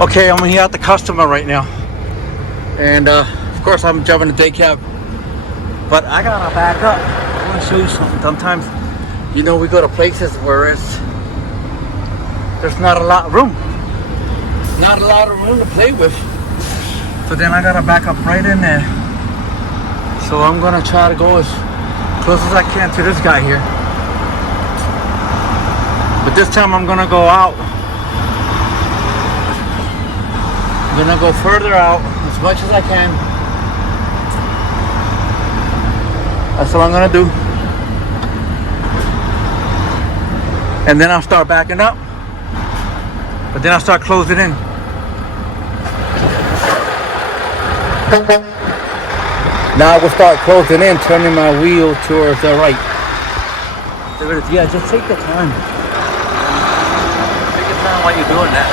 Okay, I'm here at the customer right now, and of course I'm driving the day cab, but I gotta back up. I want to show you something. Sometimes, we go to places where there's not a lot of room to play with. So then I gotta back up right in there. So I'm gonna try to go as close as I can to this guy here. But this time I'm gonna go out. I'm gonna go further out as much as I can. That's what I'm gonna do. And then I'll start backing up. But then I'll start closing in. Now I will start closing in, turning my wheel towards the right. Yeah, just take your time. Take your time while you're doing that.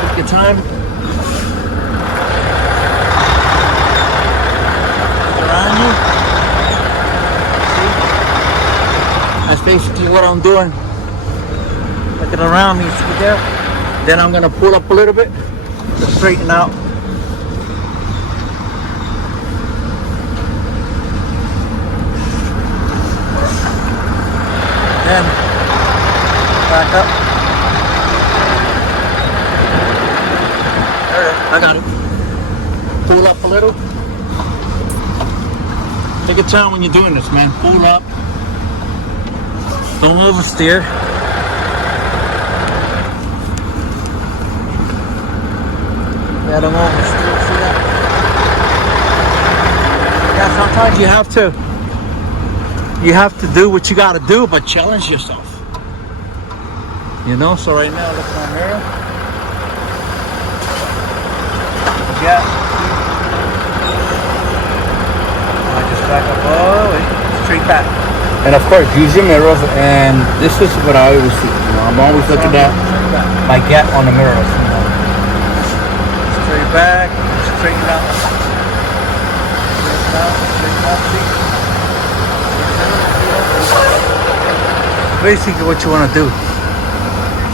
Take your time. That's basically what I'm doing. Looking around me, see there? Then I'm gonna pull up a little bit to straighten out. Then back up. There, I got it. Pull up a little. Take your time when you're doing this, man. Pull up. Don't oversteer. Yeah, don't oversteer. See that? Yeah, sometimes you have to do what you gotta do, but challenge yourself. So right now, look at my mirror. Yeah. I just back up all the way, straight back. And of course, use your mirrors, and this is what I always see. I'm always looking at my gap on the mirrors. Straight back, straighten out. Straighten out, see? Basically what you want to do.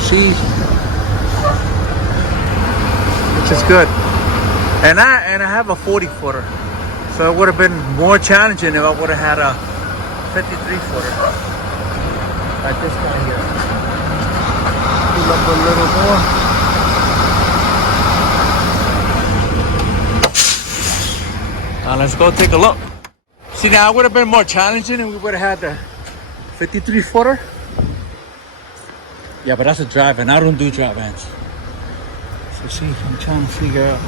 See? Which is good. And I have a 40-footer. So it would have been more challenging if I would have had a 53-footer, like this guy here. Pull up a little more. Now let's go take a look. See, now it would have been more challenging if we would have had the 53-footer. Yeah, but that's a drive, and I don't do drive vans. So see, I'm trying to figure out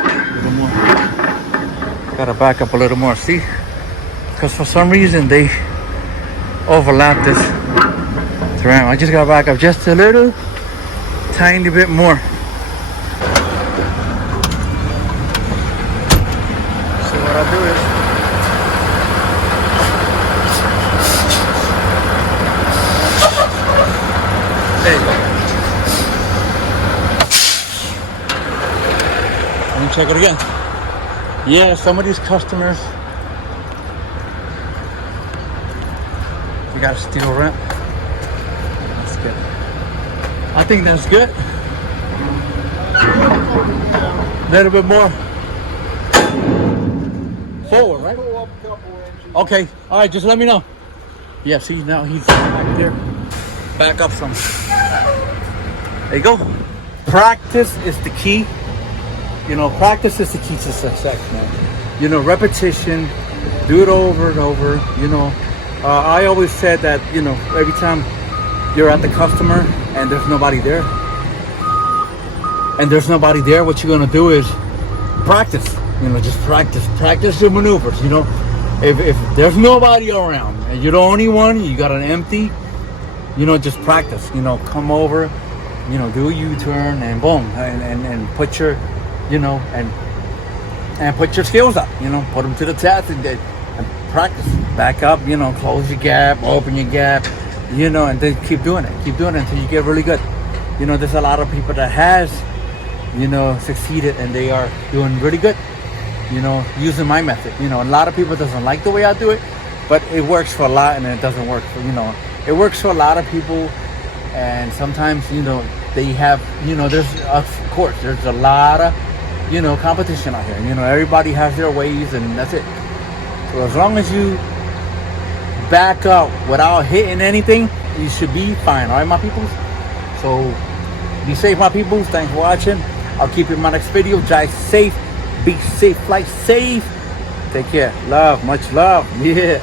a little more. Gotta back up a little more, see? Because for some reason they overlap this terrain. I just gotta back up just a little, tiny bit more. So what I'll do is, there you go. Let me check it again. Yeah, some of these customers, you got a steel ramp. That's good. I think that's good. A little bit more forward, right? Okay, all right, just let me know. Yeah, see, now he's back there. Back up some. There you go. Practice is the key. Practice is the key to success, man. Repetition, do it over and over. I always said that, every time you're at the customer and there's nobody there, what you're gonna do is practice. Just practice your maneuvers. If there's nobody around and you're the only one, you got an empty, just practice. Come over, do a U-turn and boom, and put your and put your skills up, put them to the test and practice. Back up, close your gap, open your gap, you know, and then keep doing it until you get really good. You know, there's a lot of people that has, you know, succeeded and they are doing really good, you know, using my method. You know, a lot of people doesn't like the way I do it, but it works for a lot, and it doesn't work for, you know, it works for a lot of people. And sometimes, you know, they have, you know, there's, of course, there's a lot of, you know, competition out here. You know, everybody has their ways, and that's it. So as long as you back up without hitting anything, you should be fine. All right, my peoples? So be safe, my peoples. Thanks for watching. I'll keep you in my next video. Drive safe, be safe, fly safe. Take care. Love, much love. Yeah.